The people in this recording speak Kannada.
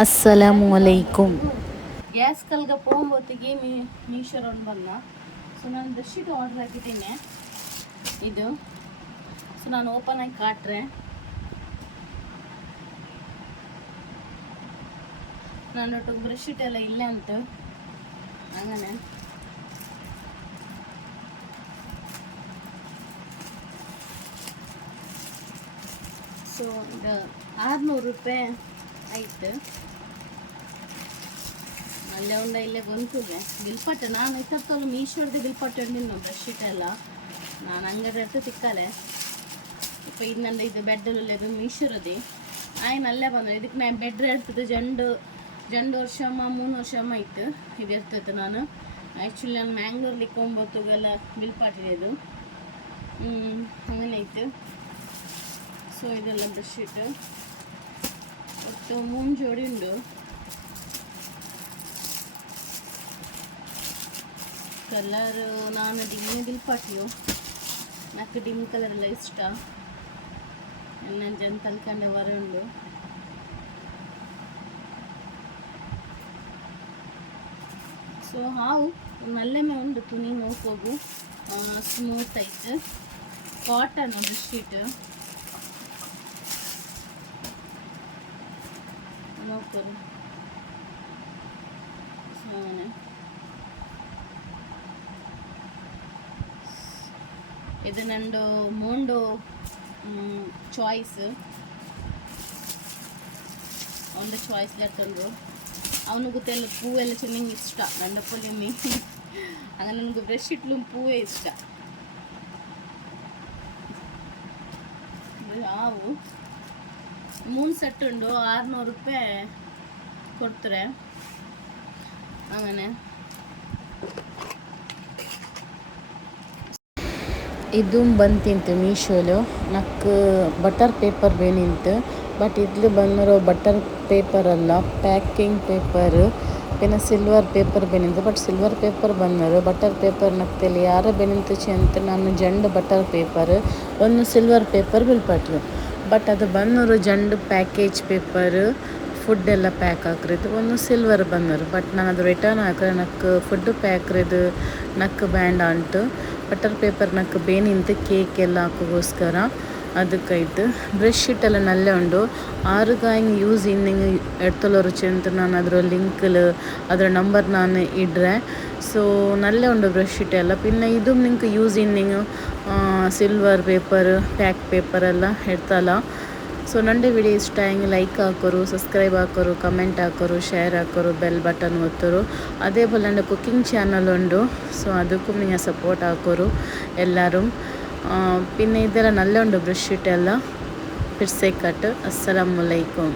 ಅಸ್ಸಲಾಮು ಅಲೈಕುಮ್. ಗ್ಯಾಸ್ ಕಲ್ಗೆ ಹೋಗ್ಬೋತಿಗೆ ಮೀಶೋ ಒಂದು ಬಂದ. ಸೊ ನಾನು ಬೆಡ್ಶೀಟ್ ಆರ್ಡರ್ ಹಾಕಿದ್ದೀನಿ. ಇದು ಸೊ ನಾನು ಓಪನ್ ಆಗಿ ಕಾಟ್ರೆ ನಾನು ಬೆಡ್ಶೀಟ್ ಎಲ್ಲ ಇಲ್ಲ ಅಂತ ಹಂಗನೆ ಸೊ ಇದು 600 ರೂಪಾಯಿ ಆಯ್ತು. ಅಲ್ಲೇ ಉಂಡ ಇಲ್ಲೇ ಬಂತುಗೆ ಬಿಲ್ಪಟ್ಟೆ ನಾನು ಇತ್ತಲ್ಲ ಮೀಶೋರ್ದು ಬಿಲ್ಪಟ್ಟೆ ಉಂಡಿನ ಬೆಡ್ಶೀಟ್ ಎಲ್ಲ ನಾನು ಅಂಗಡಿ ಹತ್ರ ತಿಕ್ಕಲೆ ಇಪ್ಪ ಇದು ನನ್ನ ಇದು ಬೆಡ್ಡಲ್ಲಿ ಅದು ಮೀಶೋರದಿ ಆಯ್ನ ಅಲ್ಲೇ ಬಂದ ಇದಕ್ಕೆ ನಾನು ಬೆಡ್ ಇರ್ತದೆ ಜಂಡು ವರ್ಷಮ್ಮ 3 ವರ್ಷಮ್ಮ ಇತ್ತು ಇದು ಇರ್ತೈತೆ. ನಾನು ಆ್ಯಕ್ಚುಲಿ ನಾನು ಮ್ಯಾಂಗ್ಳೂರ್ಲಿ ಕೊಂಬತ್ತುಗೆಲ್ಲ ಬಿಲ್ಪಾಟಿದೆ ಇದು ಹಂಗನೈತು. ಸೊ ಇದೆಲ್ಲ ಬೆಡ್ಶೀಟ್ ಒಟ್ಟು 3 ಜೋಡಿ ಉಂಡು. ಕಲರ್ ನಾನು ಡಿಮ್ಮಿ ಬಿಲ್ಪಾಟಿಯು నాకు ಡಿಮ್ ಕಲರ್ ಎಲ್ಲ ಇಷ್ಟ. ನನ್ನ ಜನ ತಲ್ಕಂಡ ವರ ಉಂಡು. ಸೊ ಹಾವು ನಲ್ಲೆಮೆ ಉಂಡು ತುನಿ ನೋಕೋಗು ಸ್ಮೂತ್ ಐತೆ ಕಾಟನ್ ಬೆಡ್ಶೀಟ್ ನೋಡ್ಕೊಂಡು ಇದು ನಂದು ಮೊಂಡು ಚಾಯ್ಸ್ ಒಂದು ಚಾಯ್ಸ್ ಲೆಕ್ಕಂಡು ಅವನು ಗೊತ್ತೆಲ್ಲ ಹೂವೆಲ್ಲ ಚೆನ್ನಾಗಿ ಇಷ್ಟ ನಂಡಪ್ಪಲ್ಲಿ ಹಂಗ ನನಗೆ ಬೆಡ್ಶೀಟ್ಲು ಹೂವೇ ಇಷ್ಟ. ಹಾವು 3 ಸೆಟ್ ಉಂಡು 600 ರೂಪಾಯಿ ಕೊಡ್ತಾರೆ. ಆಮೇಲೆ ಇದು ಬಂತಿಂತು ಮೀಶೋಲು ನಕ್ಕು ಬಟರ್ ಪೇಪರ್ ಬೇನಿಂತು. ಬಟ್ ಇದ್ಲು ಬಂದಿರೋ ಬಟರ್ ಪೇಪರ್ ಅಲ್ಲ ಪ್ಯಾಕಿಂಗ್ ಪೇಪರ್ ಪಿನ ಸಿಲ್ವರ್ ಪೇಪರ್ ಬೇನಿಂತು. ಬಟ್ ಸಿಲ್ವರ್ ಪೇಪರ್ ಬಂದರು ಬಟರ್ ಪೇಪರ್ ನಕ್ತೇಲಿ ಯಾರ ಬೇನಿಂತುಚಿ ಅಂತ ನಾನು ಜಂಡು ಬಟರ್ ಪೇಪರ್ ಒಂದು ಸಿಲ್ವರ್ ಪೇಪರ್ ಬಿಲ್ಪಟ್ಲು. ಬಟ್ ಅದು ಬಂದರು ಜಂಡು ಪ್ಯಾಕೇಜ್ ಪೇಪರ್ ಫುಡ್ ಎಲ್ಲ ಪ್ಯಾಕ್ ಹಾಕ್ರಿದ್ದು ಒಂದು ಸಿಲ್ವರ್ ಬಂದರು. ಬಟ್ ನಾನು ಅದು ರಿಟರ್ನ್ ಹಾಕ್ರೆ ನಕ್ಕು ಫುಡ್ ಪ್ಯಾಕ್ರಿದ್ದು ನಕ್ಕು ಬ್ಯಾಂಡ್ ಅಂಟು ಬಟರ್ ಪೇಪರ್ ನಕ್ಕು ಬೇನಿಂತು ಕೇಕ್ ಎಲ್ಲ ಹಾಕೋಗೋಸ್ಕರ ಅದಕ್ಕಾಯ್ತು. ಬೆಡ್ಶೀಟ್ ಎಲ್ಲ ನಲ್ಲೇ ಉಂಡು 6 ಗಾಯಿಂಗ್ ಯೂಸ್ ಇನ್ನಿಂಗ್ ಎಡ್ತಲೋ ರುಚಿ ಅಂತ ನಾನು ಅದರ ಲಿಂಕ್ಲು ಅದರ ನಂಬರ್ ನಾನು ಇಡ್ರೆ. ಸೊ ನಲ್ಲೇ ಉಂಡು ಬೆಡ್ಶೀಟ್ ಎಲ್ಲ ಪಿನ್ನ ಇದು ನಿಂಗೆ use inning silver paper pack paper ಎಲ್ಲ ಇಡ್ತಲ್ಲ. ಸೊ ನಂಡೆ ವಿಡಿಯೋ ಇಷ್ಟ ಆಗಿ ಲೈಕ್ ಹಾಕೋರು ಸಬ್ಸ್ಕ್ರೈಬ್ ಹಾಕೋರು ಕಮೆಂಟ್ ಹಾಕೋರು ಶೇರ್ ಹಾಕೋರು ಬೆಲ್ ಬಟನ್ ಒತ್ತರು. ಅದೇ പോലെ ನನ್ನ ಕುಕ್ಕಿಂಗ್ ಚಾನಲ್ ಉಂಡು. ಸೊ ಅದಕ್ಕೂ ನೀವು ಸಪೋರ್ಟ್ ಹಾಕೋರು ಎಲ್ಲರೂ. പിന്നെ ഇതെല്ലാം നല്ല ഉണ്ട് ബ്രഷ് ഇട്ടെല്ലാം പിർസേ കട്ട്. അസ്സലാമു അലൈക്കും.